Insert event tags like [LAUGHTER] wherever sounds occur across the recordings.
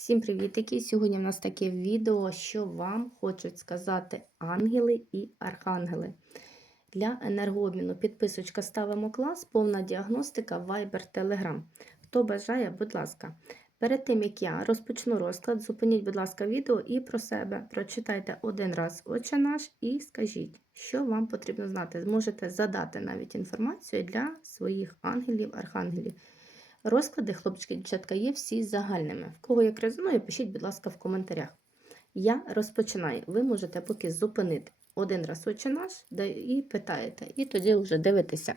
Всім привітики! Сьогодні в нас таке відео, що вам хочуть сказати ангели і архангели. Для енергообміну підписочка ставимо клас, повна діагностика, Viber, Telegram. Хто бажає, будь ласка. Перед тим, як я розпочну розклад, зупиніть, будь ласка, відео і про себе прочитайте один раз «Отче наш» і скажіть, що вам потрібно знати. Зможете задати навіть інформацію для своїх ангелів, архангелів. Розклади, хлопчики, дівчатка, є всі загальними. В кого як резонує, пишіть, будь ласка, в коментарях. Я розпочинаю. Ви можете поки зупинити один раз очі наш і питаєте. І тоді вже дивитеся,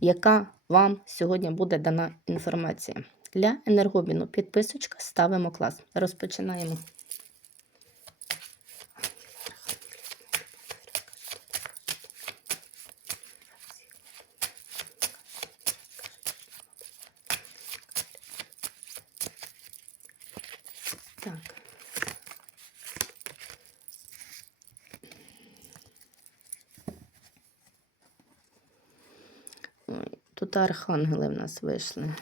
яка вам сьогодні буде дана інформація. Для енергобіну підписочка ставимо клас. Розпочинаємо. Так. Архангели в нас вийшли.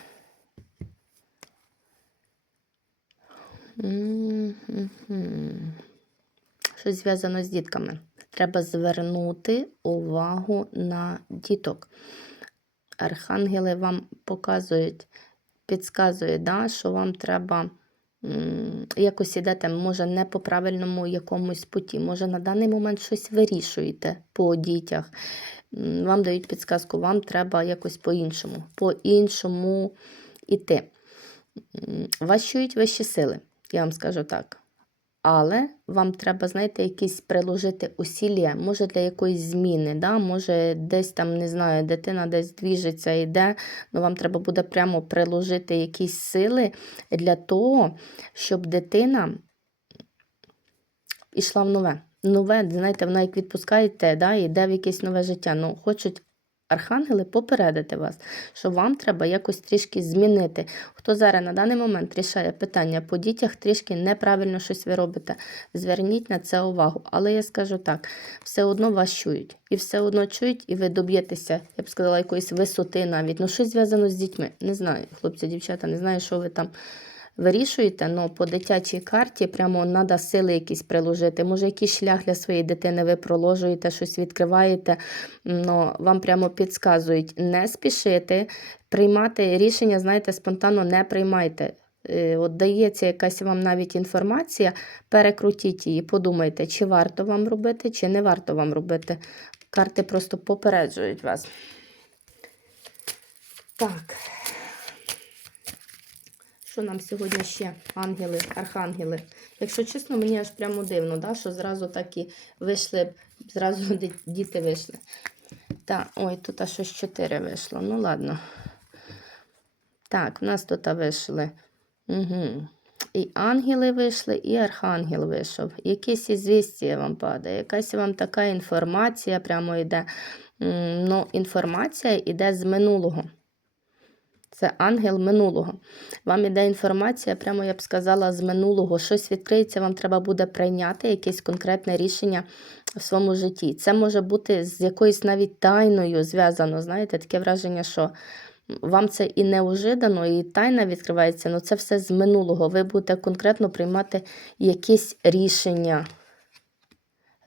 Щось зв'язано з дітками. Треба звернути увагу на діток. Архангели вам показують, підказують, да, що вам треба якось ідете, може, не по правильному якомусь путі, може, на даний момент щось вирішуєте по дітях. Вам дають підсказку, вам треба якось по-іншому, по-іншому іти. Вас чують вищі сили, я вам скажу так. Але вам треба, знаєте, якісь приложити усілля, може для якоїсь зміни, да? може десь там, не знаю, дитина десь двіжиться, йде, але вам треба буде прямо приложити якісь сили для того, щоб дитина йшла в нове. Нове, знаєте, вона як відпускаєте, да, йде в якесь нове життя. Ну, хочуть архангели попередити вас, що вам треба якось трішки змінити. Хто зараз на даний момент рішає питання по дітях, трішки неправильно щось ви робите. Зверніть на це увагу. Але я скажу так: все одно вас чують. І все одно чують, і ви доб'єтеся, я б сказала, якоїсь висоти навіть. Ну, щось зв'язано з дітьми. Не знаю, хлопці, дівчата, не знаю, що ви там. Вирішуєте, але по дитячій карті прямо треба сили якісь приложити. Може, якийсь шлях для своєї дитини ви проложуєте, щось відкриваєте, но вам прямо підказують не спішити, приймати рішення, знаєте, спонтанно не приймайте. Е, От дається якась вам навіть інформація, перекрутіть її, подумайте, чи варто вам робити, чи не варто вам робити. Карти просто попереджують вас. Так. Що нам сьогодні ще ангели, архангели? Якщо чесно, мені аж прямо дивно, да, що зразу так і вийшли, зразу [LAUGHS] діти вийшли. Так, ой, тут аж щось 4 вийшло. Ну, ладно. Так, в нас тут вийшли. Угу. І ангели вийшли, і архангел вийшов. Якесь ізвістія вам падає, якась вам така інформація прямо йде. Ну, інформація йде з минулого. Це ангел минулого. Вам іде інформація, прямо я б сказала, з минулого. Щось відкриється, вам треба буде прийняти якесь конкретне рішення в своєму житті. Це може бути з якоюсь навіть тайною зв'язано. Знаєте, таке враження, що вам це і неожидано, і тайна відкривається, але це все з минулого. Ви будете конкретно приймати якісь рішення.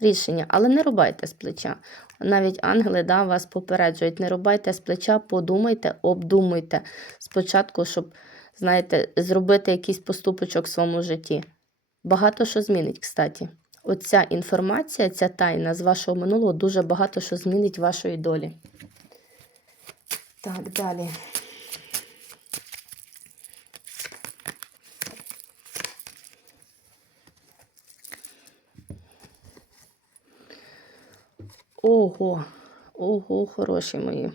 Рішення, але не рубайте з плеча. Навіть ангели да, вас попереджують, не рубайте з плеча, подумайте, обдумуйте спочатку, щоб, знаєте, зробити якийсь поступочок в своєму житті. Багато що змінить, кстати. Оця інформація, ця тайна з вашого минулого дуже багато що змінить вашої долі. Так, далі. Ого, ого, хороші мої.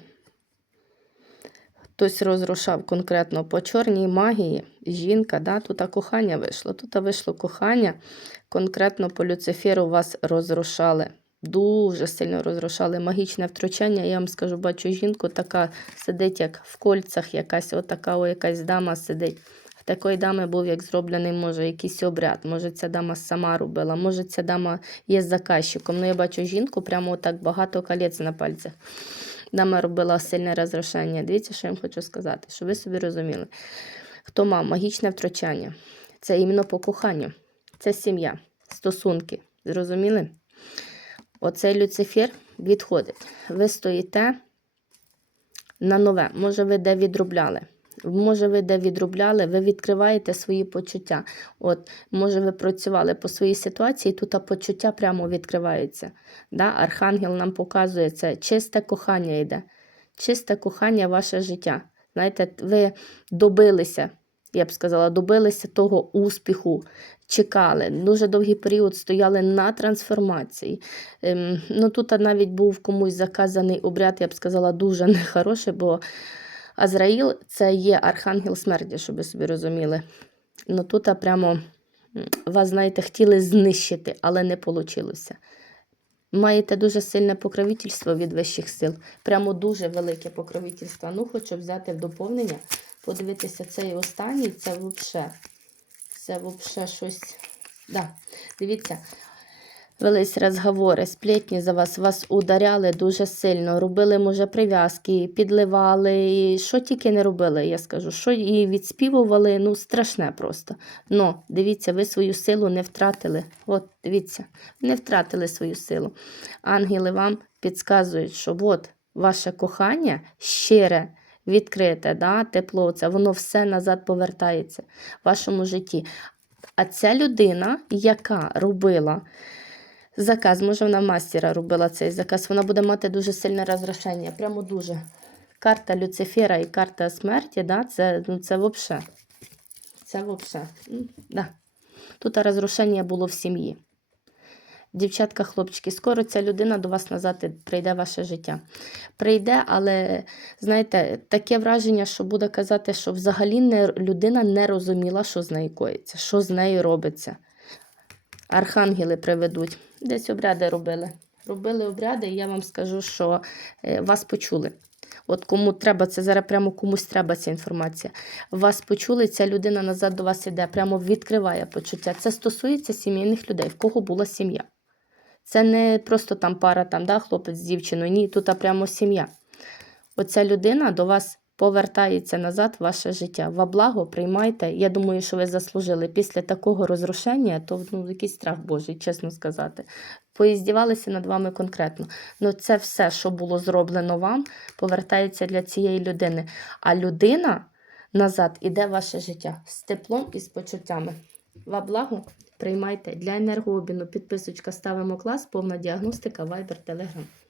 Хтось розрушав конкретно по чорній магії. Жінка, да? тут кохання вийшло. Тут вийшло кохання. Конкретно по Люциферу вас розрушали. Дуже сильно розрушали магічне втручання. Я вам скажу, бачу жінку, така сидить, як в кольцах, якась отака якась дама сидить. Такої дами був як зроблений, може, якийсь обряд. Може, ця дама сама робила, може, ця дама є заказчиком. Ну, я бачу жінку, прямо так багато колець на пальцях. Дама робила сильне розрушення. Дивіться, що я вам хочу сказати, щоб ви собі розуміли. Хто мав магічне втручання? Це іменно по коханню. Це сім'я, стосунки. Зрозуміли? Оцей Люцифер відходить. Ви стоїте на нове. Може, ви де відробляли. Може, ви де відробляли, ви відкриваєте свої почуття. От, може, ви працювали по своїй ситуації, тут а почуття прямо відкриваються. Да? Архангел нам показує це чисте кохання йде. Чисте кохання ваше життя. Знаєте, ви добилися, я б сказала, добилися того успіху, чекали. Дуже довгий період стояли на трансформації. Ем, ну, тут навіть був комусь заказаний обряд, я б сказала, дуже нехороший, бо Азраїл це є архангел смерті, щоб ви собі розуміли. Ну тут прямо вас, знаєте, хотіли знищити, але не вийшло. Маєте дуже сильне покровительство від вищих сил. Прямо дуже велике покровительство. Ну, хочу взяти в доповнення, подивитися цей останній, це взагалі. Це взагалі щось. Да. Дивіться, велись розговори, сплетні за вас, вас ударяли дуже сильно, робили, може, прив'язки, підливали, і що тільки не робили, я скажу, що і відспівували, ну, страшне просто. Но, дивіться, ви свою силу не втратили. От, дивіться, не втратили свою силу. Ангели вам підказують, що от ваше кохання щире, відкрите, да, тепло, це воно все назад повертається в вашому житті. А ця людина, яка робила заказ, може вона мастера робила цей заказ, вона буде мати дуже сильне розрушення. Прямо дуже. Карта Люцифера і карта смерті, да, це, ну, це взагалі. Це взагалі. Да. Тут розрушення було в сім'ї. Дівчатка, хлопчики, скоро ця людина до вас назад прийде ваше життя. Прийде, але знаєте, таке враження, що буде казати, що взагалі не, людина не розуміла, що з нею коїться, що з нею робиться. Архангели приведуть. Десь обряди робили. Робили обряди, і я вам скажу, що е, вас почули. От кому треба, це зараз прямо комусь треба ця інформація. Вас почули, ця людина назад до вас іде, прямо відкриває почуття. Це стосується сімейних людей, в кого була сім'я. Це не просто там пара, там, да, хлопець з дівчиною. Ні, тут а прямо сім'я. Оця людина до вас повертається назад ваше життя. Во благо приймайте. Я думаю, що ви заслужили. Після такого розрушення, то ну, якийсь страх Божий, чесно сказати. Поїздівалися над вами конкретно. Ну, це все, що було зроблено вам, повертається для цієї людини. А людина назад іде ваше життя з теплом і з почуттями. Во благо приймайте для енергообміну. Підписочка ставимо клас, повна діагностика, Viber, Telegram.